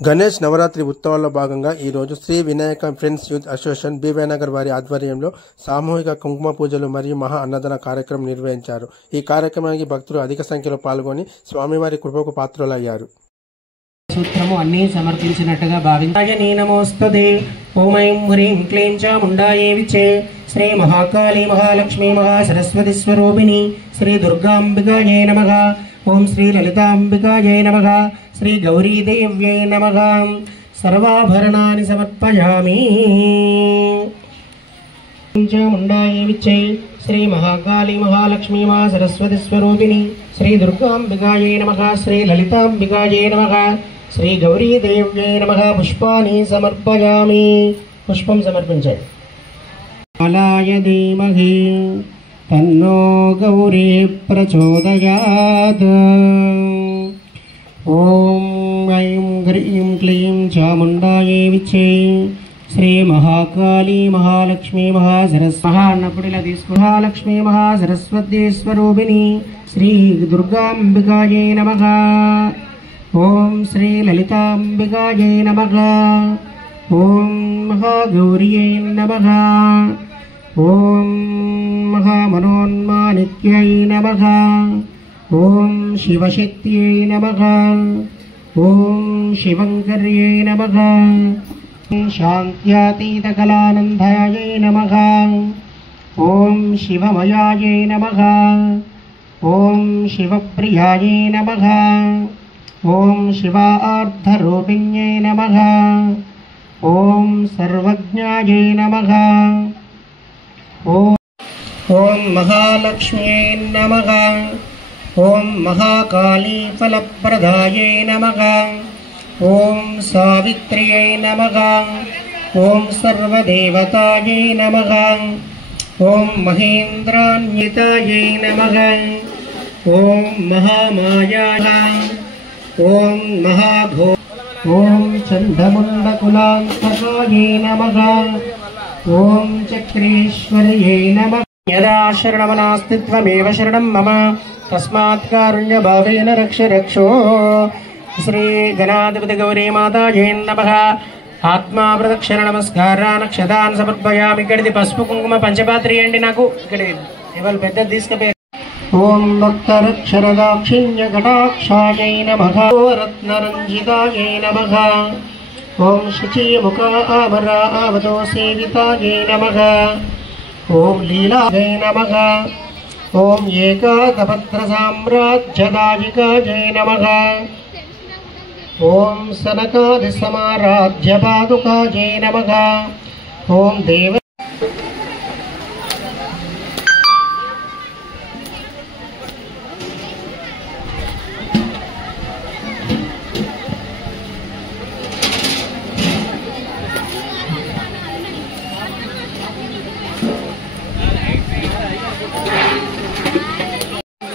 గణేష్ నవరాత్రి ఉత్సవాల్లో భాగంగా ఈరోజు Sri Vinayaka friends youth association BY Nagar వారి ఆధ్వర్యంలో సామూహిక కుంకుమ పూజలు మరియు మహా అన్నదాన కార్యక్రమం నిర్వహించారు. ఈ కార్యక్రమానికి భక్తులు అధిక సంఖ్యలో పాల్గొని స్వామివారి కృపకు పాత్రులయ్యారు. సూత్రము అన్ని సమర్పించినట్టుగా భావించాయ. నమోస్తుతే ఓం ఐం హ్రీం క్లీం చాముండాయే విచే శ్రీ మహాకాళీ మహాలక్ష్మీ మహాసరస్వతి స్వరూపిణి శ్రీ దుర్గాంబికాయే నమః. ఓం శ్రీ లలితాంబికాయే నమః. శ్రీ గౌరీదేవ్యై నమః. సర్వాభరణాని సమర్పయామి. చాముండాయే విచే శ్రీ మహాకాళీ మహాలక్ష్మీ మహాసరస్వతి స్వరూపిణి శ్రీ దుర్గాంబికాయే నమః. శ్రీ లలితాంబికాయే నమః. శ్రీ గౌరీదేవ్యై నమః. పుష్పాని సమర్పయామి. పుష్పం సమర్పించండి. కాలాయ ధీమహి తన్నో గౌరీ ప్రచోదయాత్. ఓం ఐం హ్రీం క్లీం చాముండాయే విచే శ్రీ మహాకాళీ మహాలక్ష్మీ మహాసరస్వతి అన్నప్పుడు ఇలా తీసుకు మహాలక్ష్మీ మహాసరస్వతి స్వరూపిణి శ్రీ దుర్గాంబికాయే నమః. ఓం శ్రీ లలితాంబికాయే నమః. ఓం మహాగౌర్యై నమః. ఓం మహామనోన్మానిత్యై నమః. ఓం శివశక్త్యై నమః. ఓం శివంకర్యై నమః. శాంత్యాతీతకళానందాయై నమః. ఓం శివమయాయై నమః. ఓం శివప్రియాయై నమః. ఓం శివార్ధరూపిణ్యై నమః. ఓం సర్వజ్ఞాయై నమః. ఓం మహాలక్ష్మ్యై నమః. ఓం మహాకాళీ ఫలప్రదాయై నమః. ఓం సావిత్ర్యై నమః. ఓం సర్వదేవతాయై నమః. ఓం మహేంద్రాన్వితాయై నమః. ఓం మహామాయాయై. ఓం మహాభో. ఓం చండముండకులాంతకాయై నమః. ఓం చక్రేశ్వర్యై నమః. యదా శరణమనాస్తి త్వమేవ శరణం మమ తస్మాత్ కారుణ్యభావేన రక్ష రక్షో. శ్రీ గణాధిపతి గౌరీ మాతాయై నమః. ఆత్మా ప్రదక్షిణ నమస్కార నక్షదాన్ సమర్పయామి. ఇక్కడిది పసుపు కుంకుమ పంచపాత్రి అండి. నాకు ఇక్కడ ఇవాళ పెద్దది తీసుకుపోయారు. ఓం భక్తరక్షరదాక్షిణ్య కటాక్షాయై నమః. రత్నరంజితాయై నమః. ఓం శుచిముఖ ఆభర ఆవతో సేవితాయై నమః. ఓం లీలాయై నమః. ఓం ఏకాదభద్ర సామ్రాజ్యదాయికాయై నమః. ఓం సనకాది సమారాధ్య పాదుకాయై నమః. ఓం దేవ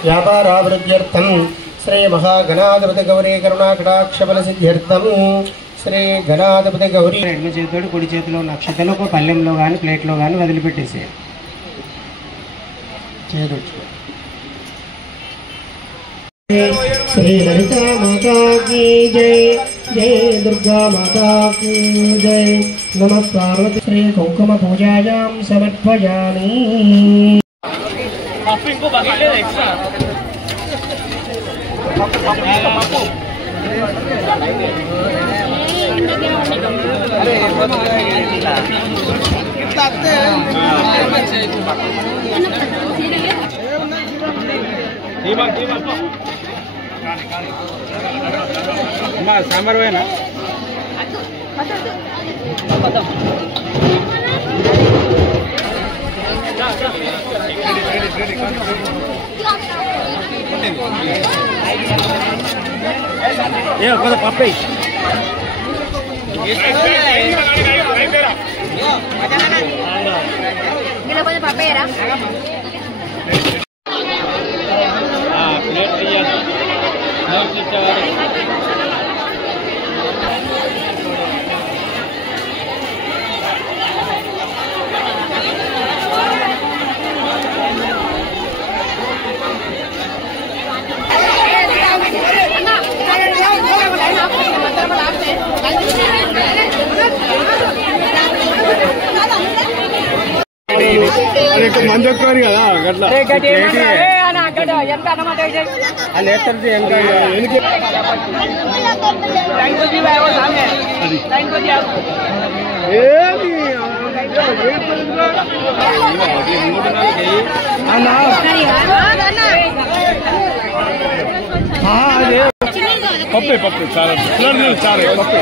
వ్యాపారాభివృద్ధ్యర్థం శ్రీ మహాగణాధిపతి గౌరీ కరుణాకటాక్షబల సిద్ధ్యర్థం శ్రీ గణాధిపతి గౌరీ. ఎడమ చేతితోటి కుడి చేతిలో ఉన్న అక్షతలు ఒక పళ్ళెంలో కానీ ప్లేట్లో కానీ వదిలిపెట్టేసేయాలి. చేదొచ్చు. శ్రీ లలితా మాతా కీ జై. జై దుర్గా మాతా కీ జై. నమః పార్వతి. శ్రీ కుంకుమ పూజాయాం సమర్పయామి. को बाकी ले एक्स्ट्रा अरे कितना आते हैं सांबर है ना. ये कौन पापे ये lo puede papera प्लेट लिया మందొక్కని కదా గట్లా పప్పే పప్పు చాలా చాలా పప్పు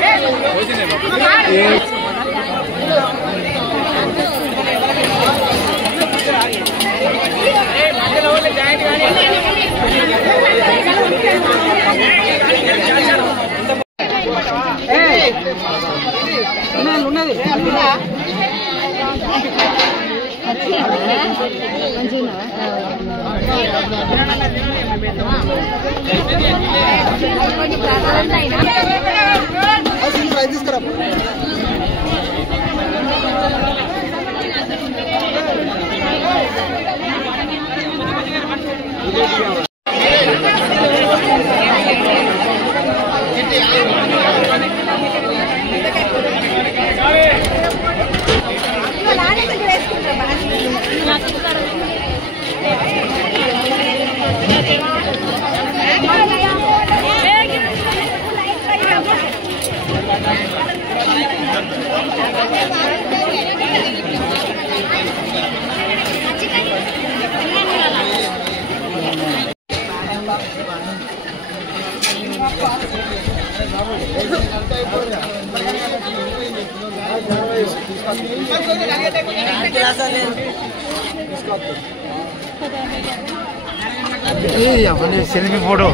సెల్ఫీ ఫోటో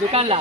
దుకాణంలో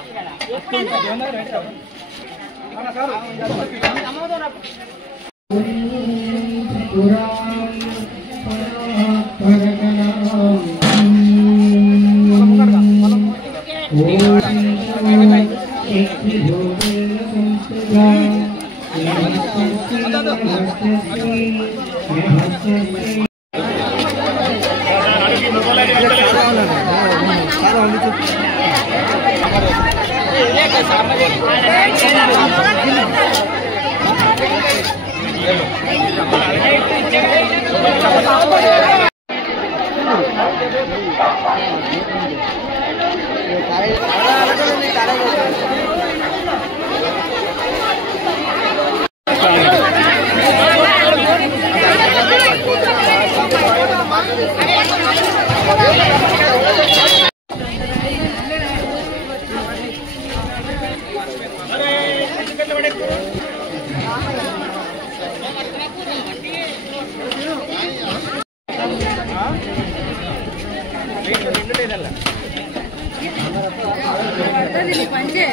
పంచే